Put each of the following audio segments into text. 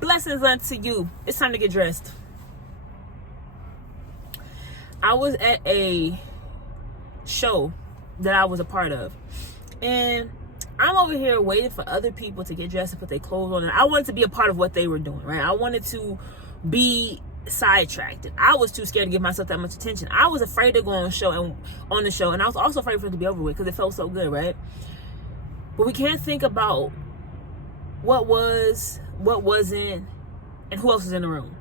Blessings unto you. It's time to get dressed. I was at a show that I was a part of, and I'm over here waiting for other people to get dressed and put their clothes on, and I wanted to be a part of what they were doing, right? I wanted to be sidetracked. I was too scared to give myself that much attention. I was afraid to go on the show, and I was also afraid for it to be over with because it felt so good, right? But we can't think about what was, what wasn't, and who else is in the room.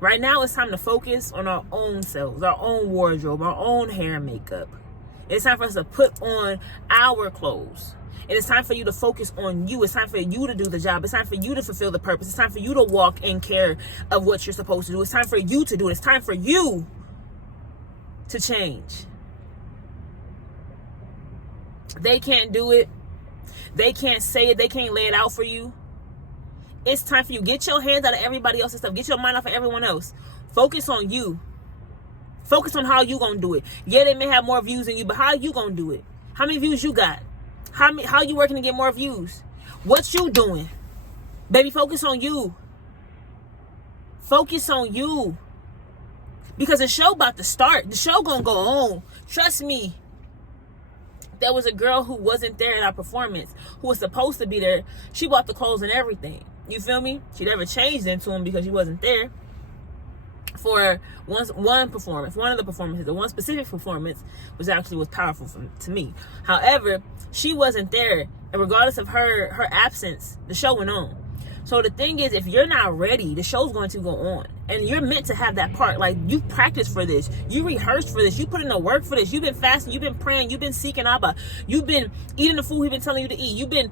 Right now, it's time to focus on our own selves, our own wardrobe, our own hair and makeup. It's time for us to put on our clothes. And it's time for you to focus on you. It's time for you to do the job. It's time for you to fulfill the purpose. It's time for you to walk in care of what you're supposed to do. It's time for you to do it. It's time for you to change. They can't do it. They can't say it. They can't lay it out for you. It's time for you. Get your hands out of everybody else's stuff. Get your mind off of everyone else. Focus on you. Focus on how you gonna do it. Yeah, they may have more views than you, but how you gonna do it? How many views you got? How you working to get more views? What you doing? Baby, focus on you. Focus on you. Because the show about to start. The show gonna go on. Trust me. There was a girl who wasn't there at our performance, who was supposed to be there. She bought the clothes and everything. You feel me? She never changed into them because she wasn't there for one performance. One of the performances, the one specific performance, was powerful to me. However, she wasn't there, and regardless of her absence, the show went on. So the thing is, if you're not ready, the show's going to go on. And you're meant to have that part. Like, you practiced for this. You rehearsed for this. You put in the work for this. You've been fasting. You've been praying. You've been seeking Abba. You've been eating the food He's been telling you to eat. You've been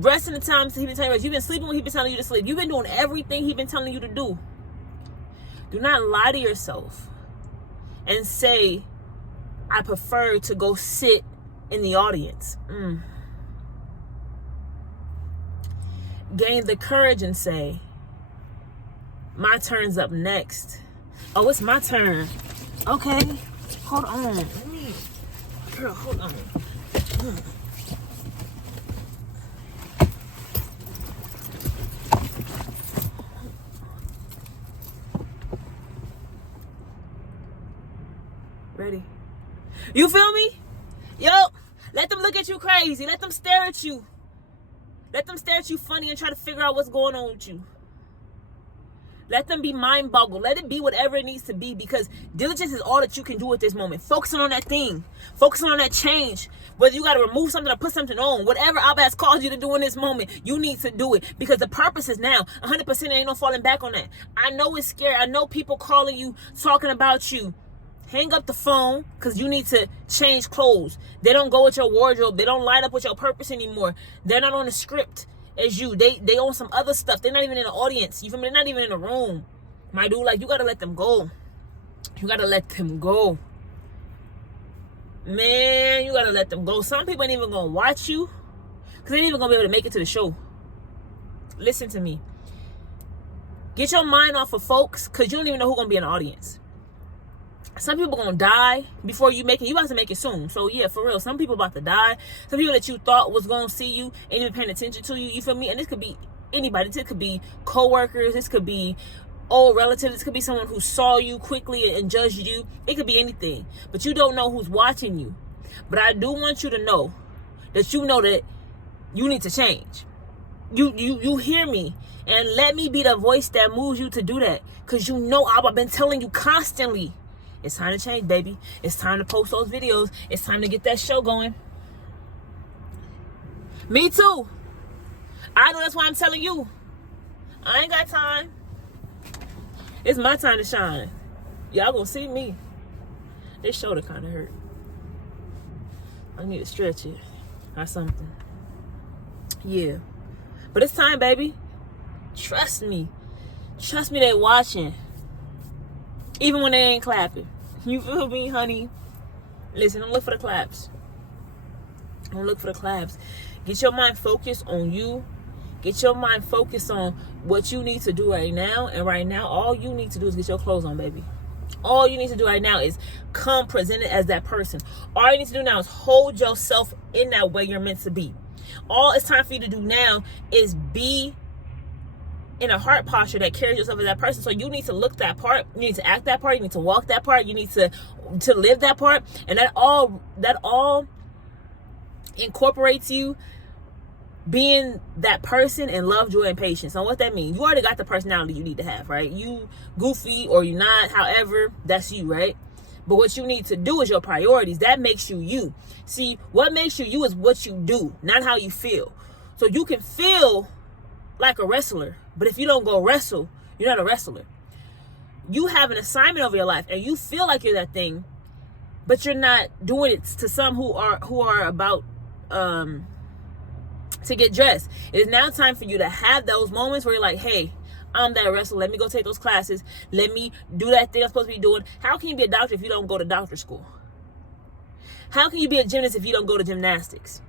resting the times He's been telling you to rest. You've been sleeping when He's been telling you to sleep. You've been doing everything He's been telling you to do. Do not lie to yourself and say, I prefer to go sit in the audience. Gain the courage and say, my turn's up next. Oh, it's my turn. Okay, hold on. Girl, hold on. Ready? You feel me? Yo, let them look at you crazy. Let them stare at you. Let them stare at you funny and try to figure out what's going on with you. Let them be mind boggled. Let it be whatever it needs to be, because diligence is all that you can do at this moment. Focusing on that thing. Focusing on that change. Whether you got to remove something or put something on. Whatever Abba has called you to do in this moment, you need to do it. Because the purpose is now. 100%, there ain't no falling back on that. I know it's scary. I know people calling you, talking about you. Hang up the phone, because you need to change clothes. They don't go with your wardrobe. They don't line up with your purpose anymore. They're not on the script as you. They own some other stuff. They're not even in the audience. You feel me? They're not even in the room. My dude, like, you got to let them go. You got to let them go. Man, you got to let them go. Some people ain't even going to watch you because they ain't even going to be able to make it to the show. Listen to me. Get your mind off of folks, because you don't even know who's going to be in the audience. Some people gonna die before you make it. You about to make it soon. So yeah, for real. Some people about to die. Some people that you thought was gonna see you ain't even paying attention to you. You feel me? And this could be anybody. This could be co-workers. This could be old relatives. This could be someone who saw you quickly and judged you. It could be anything. But you don't know who's watching you. But I do want you to know that you need to change. You hear me. And let me be the voice that moves you to do that. Because you know I've been telling you constantly. It's time to change, baby. It's time to post those videos. It's time to get that show going. Me too. I know, that's why I'm telling you. I ain't got time. It's my time to shine. Y'all gonna see me. This shoulder kind of hurt. I need to stretch it or something. Yeah. But it's time, baby. Trust me. Trust me, they watching. Even when they ain't clapping. You feel me, honey? Listen, don't look for the claps. Don't look for the claps. Get your mind focused on you. Get your mind focused on what you need to do right now. And right now, all you need to do is get your clothes on, baby. All you need to do right now is come presented as that person. All you need to do now is hold yourself in that way you're meant to be. All it's time for you to do now is be in a heart posture that carries yourself as that person. So you need to look that part, you need to act that part, you need to walk that part, you need to live that part, and that all incorporates you being that person in love, joy, and patience. So what that means, you already got the personality you need to have, right? You goofy or you not, however, that's you, right? But what you need to do is your priorities. That makes you you. See, what makes you you is what you do, not how you feel. So you can feel like a wrestler, but if you don't go wrestle, you're not a wrestler. You have an assignment over your life and you feel like you're that thing, but you're not doing it. To some who are about to get dressed, it is now time for you to have those moments where you're like, hey, I'm that wrestler. Let me go take those classes. Let me do that thing I'm supposed to be doing. How can you be a doctor if you don't go to doctor school? How can you be a gymnast if you don't go to gymnastics?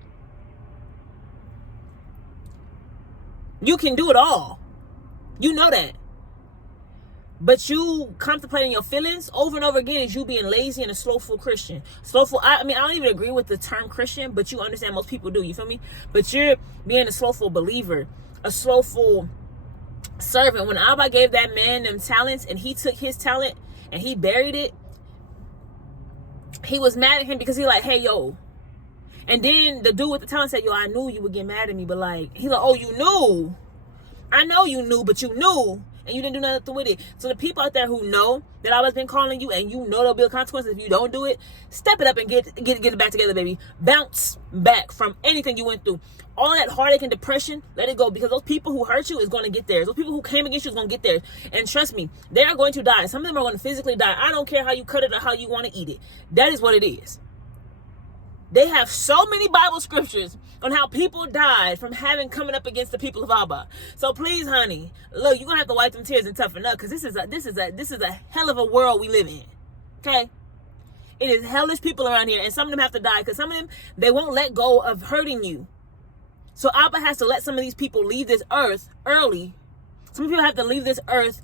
You can do it all. You know that. But you contemplating your feelings over and over again is you being lazy and a slowful Christian. Slowful, I mean, I don't even agree with the term Christian, but you understand most people do. You feel me? But you're being a slowful believer, a slowful servant. When Abba gave that man them talents and he took his talent and he buried it, he was mad at him because he like, hey, yo. And then the dude with the talent said, yo, I knew you would get mad at me, but like, he like, oh, you knew? I know you knew, but you knew. And you didn't do nothing with it. So the people out there who know that I've been calling you and you know there'll be a consequence if you don't do it, step it up and get it back together, baby. Bounce back from anything you went through. All that heartache and depression, let it go, because those people who hurt you is going to get theirs. Those people who came against you is going to get theirs. And trust me, they are going to die. Some of them are going to physically die. I don't care how you cut it or how you want to eat it. That is what it is. They have so many Bible scriptures on how people died from coming up against the people of Abba. So please, honey, look, you're gonna have to wipe them tears and toughen up, because this is a hell of a world we live in. Okay? It is hellish people around here, and some of them have to die because some of them, they won't let go of hurting you. So Abba has to let some of these people leave this earth early. Some people have to leave this earth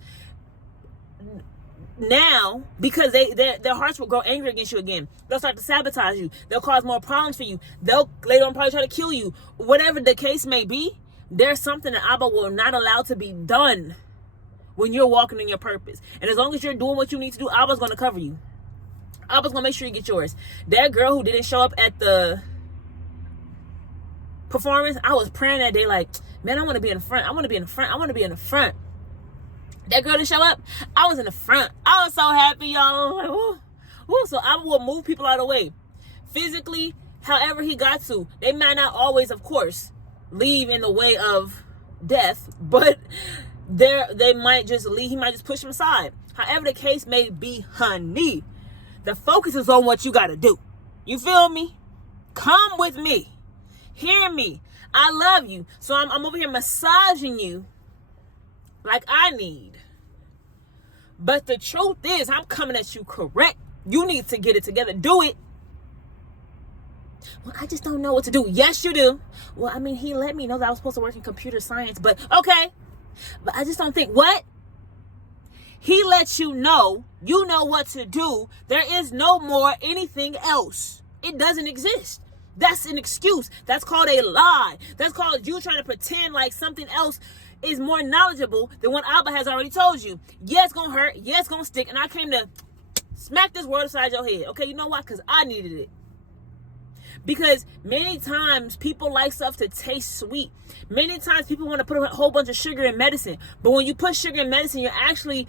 now because their hearts will grow angry against you again. They'll start to sabotage you. They'll cause more problems for you. They'll later on probably try to kill you. Whatever the case may be, there's something that Abba will not allow to be done when you're walking in your purpose. And as long as you're doing what you need to do, Abba's going to cover you. Abba's going to make sure you get yours. That girl who didn't show up at the performance, I was praying that day like, man, I want to be in the front. I want to be in the front. I want to be in the front. That girl didn't show up. I was in the front. I was so happy, y'all. Like, woo, woo. So I will move people out of the way. Physically, however he got to. They might not always, of course, leave in the way of death, but they might just leave. He might just push them aside. However the case may be, honey, the focus is on what you got to do. You feel me? Come with me. Hear me. I love you. So I'm over here massaging you like I need. But the truth is, I'm coming at you correct. You need to get it together. Do it. Well, I just don't know what to do. Yes, you do. Well, I mean, he let me know that I was supposed to work in computer science, but okay. But I just don't think, what? He lets you know what to do. There is no more anything else. It doesn't exist. That's an excuse. That's called a lie. That's called you trying to pretend like something else is more knowledgeable than what Abba has already told you. Yeah, it's going to hurt. Yeah, it's going to stick. And I came to smack this word aside your head. Okay, you know why? Because I needed it. Because many times people like stuff to taste sweet. Many times people want to put a whole bunch of sugar in medicine. But when you put sugar in medicine, you're actually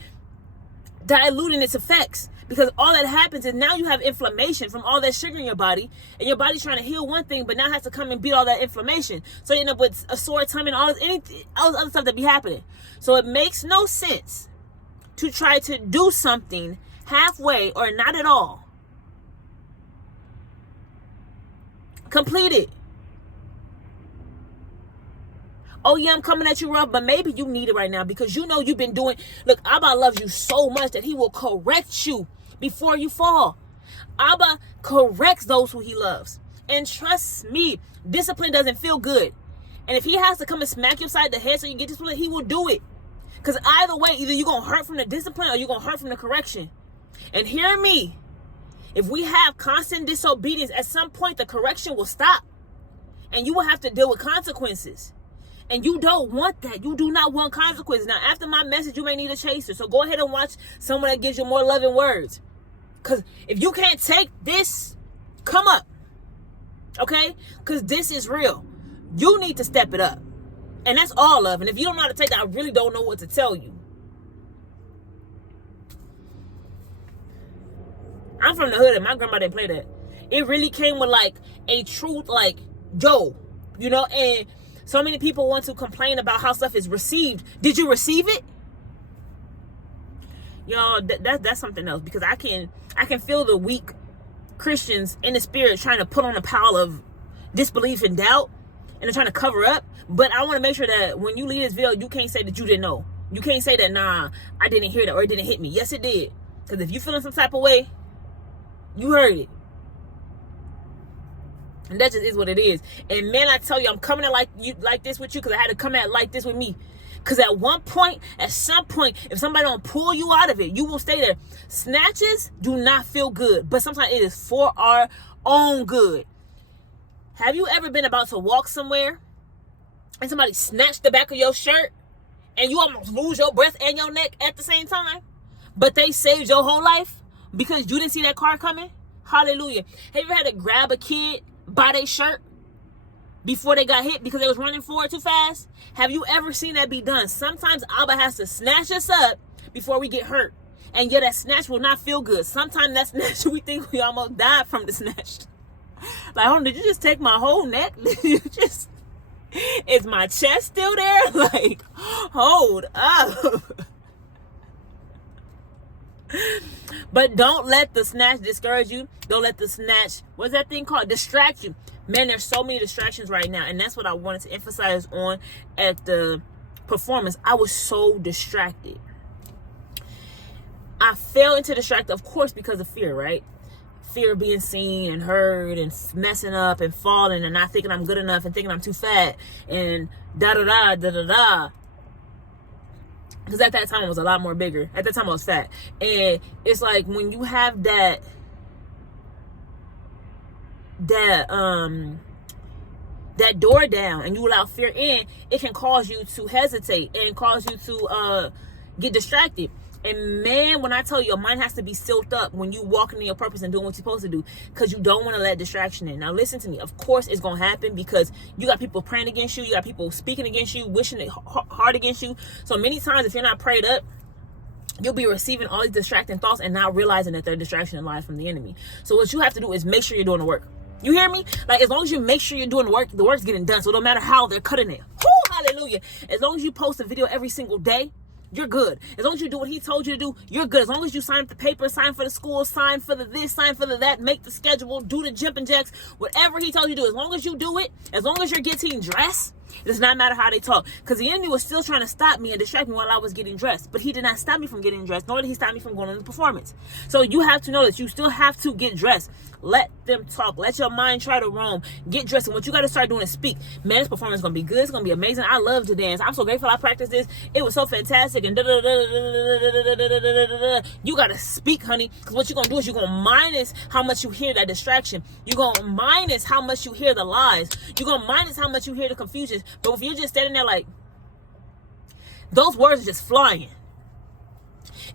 diluting its effects. Because all that happens is now you have inflammation from all that sugar in your body. And your body's trying to heal one thing, but now has to come and beat all that inflammation. So you end up with a sore tummy and all this other stuff that be happening. So it makes no sense to try to do something halfway or not at all. Complete it. Oh yeah, I'm coming at you rough, but maybe you need it right now because you know you've been doing. Look, Abba loves you so much that he will correct you before you fall. Abba corrects those who he loves. And trust me, discipline doesn't feel good. And if he has to come and smack you upside the head so you get discipline, he will do it. Because either way, either you're going to hurt from the discipline or you're going to hurt from the correction. And hear me, if we have constant disobedience, at some point the correction will stop. And you will have to deal with consequences. And you don't want that. You do not want consequences. Now, after my message, you may need a chaser. So go ahead and watch someone that gives you more loving words. Because if you can't take this, come up. Okay? Because this is real. You need to step it up. And that's all love. And if you don't know how to take that, I really don't know what to tell you. I'm from the hood and my grandma didn't play that. It really came with like a truth, like, yo, you know, and so many people want to complain about how stuff is received. Did you receive it? Y'all, that's something else, because I can feel the weak Christians in the spirit trying to put on a pile of disbelief and doubt, and they're trying to cover up. But I want to make sure that when you leave this video, you can't say that you didn't know. You can't say that, nah, I didn't hear that, or it didn't hit me. Yes, it did. Because if you feeling some type of way, you heard it. And that just is what it is. And man, I tell you, I'm coming at like this with you because I had to come at like this with me. Because at one point, at some point, if somebody don't pull you out of it, you will stay there. Snatches do not feel good, but sometimes it is for our own good. Have you ever been about to walk somewhere and somebody snatched the back of your shirt and you almost lose your breath and your neck at the same time, but they saved your whole life because you didn't see that car coming? Hallelujah. Have you ever had to grab a kid by their shirt before they got hit because they was running forward too fast? Have you ever seen that be done? Sometimes Abba has to snatch us up before we get hurt. And yeah, that snatch will not feel good. Sometimes that snatch, we think we almost died from the snatch. Like, hold on, did you just take my whole neck? Did you just, is my chest still there? Like, hold up. But don't let the snatch discourage you. Don't let the snatch, what's that thing called? Distract you. Man, there's so many distractions right now. And that's what I wanted to emphasize on at the performance. I was so distracted. I fell into distract, of course, because of fear, right? Fear of being seen and heard and messing up and falling and not thinking I'm good enough and thinking I'm too fat and da-da-da. Because at that time, I was a lot more bigger. At that time, I was fat. And it's like when you have that door down and you allow fear in, it can cause you to hesitate and cause you to get distracted. And man, when I tell you, your mind has to be sealed up when you walking in your purpose and doing what you're supposed to do, because you don't want to let distraction in. Now listen to me. Of course it's going to happen, because you got people praying against you. You got people speaking against you, wishing it hard against you. So many times, if you're not prayed up, you'll be receiving all these distracting thoughts and not realizing that they're distraction and lies from the enemy. So what you have to do is make sure you're doing the work. You hear me? Like, as long as you make sure you're doing the work's getting done. So no matter how they're cutting it. Whoo, hallelujah. As long as you post a video every single day, you're good. As long as you do what he told you to do, you're good. As long as you sign the paper, sign for the school, sign for the this, sign for the that, make the schedule, do the jumping jacks, whatever he told you to do. As long as you do it, as long as you're getting dressed, it does not matter how they talk. Because the enemy was still trying to stop me and distract me while I was getting dressed. But he did not stop me from getting dressed, nor did he stop me from going on the performance. So you have to know that you still have to get dressed. Let them talk. Let your mind try to roam. Get dressed. And what you got to start doing is speak. Man, this performance is going to be good. It's going to be amazing. I love to dance. I'm so grateful I practiced this. It was so fantastic. And you got to speak, honey. Because what you're going to do is you're going to minus how much you hear that distraction. You're going to minus how much you hear the lies. You're going to minus how much you hear the confusion. But if you're just standing there like, those words are just flying.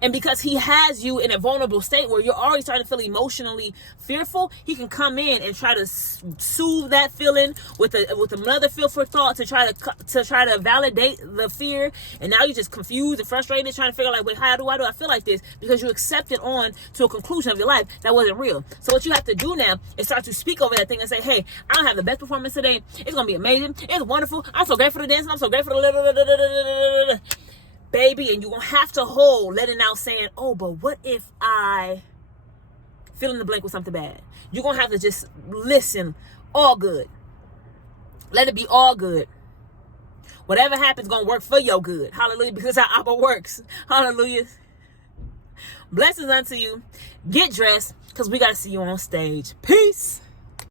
And because he has you in a vulnerable state where you're already starting to feel emotionally fearful, he can come in and try to soothe that feeling with another fearful thought to try to validate the fear. And now you're just confused and frustrated, trying to figure out, like, wait, how do I feel like this? Because you accepted on to a conclusion of your life that wasn't real. So what you have to do now is start to speak over that thing and say, hey, I don't have the best performance today. It's going to be amazing. It's wonderful. I'm so grateful to dance. I'm so grateful to baby, and you're going to have to hold letting out saying, oh, but what if I fill in the blank with something bad? You're going to have to just listen, all good. Let it be all good. Whatever happens going to work for your good. Hallelujah, because how Abba works. Hallelujah. Blessings unto you. Get dressed, because we got to see you on stage. Peace.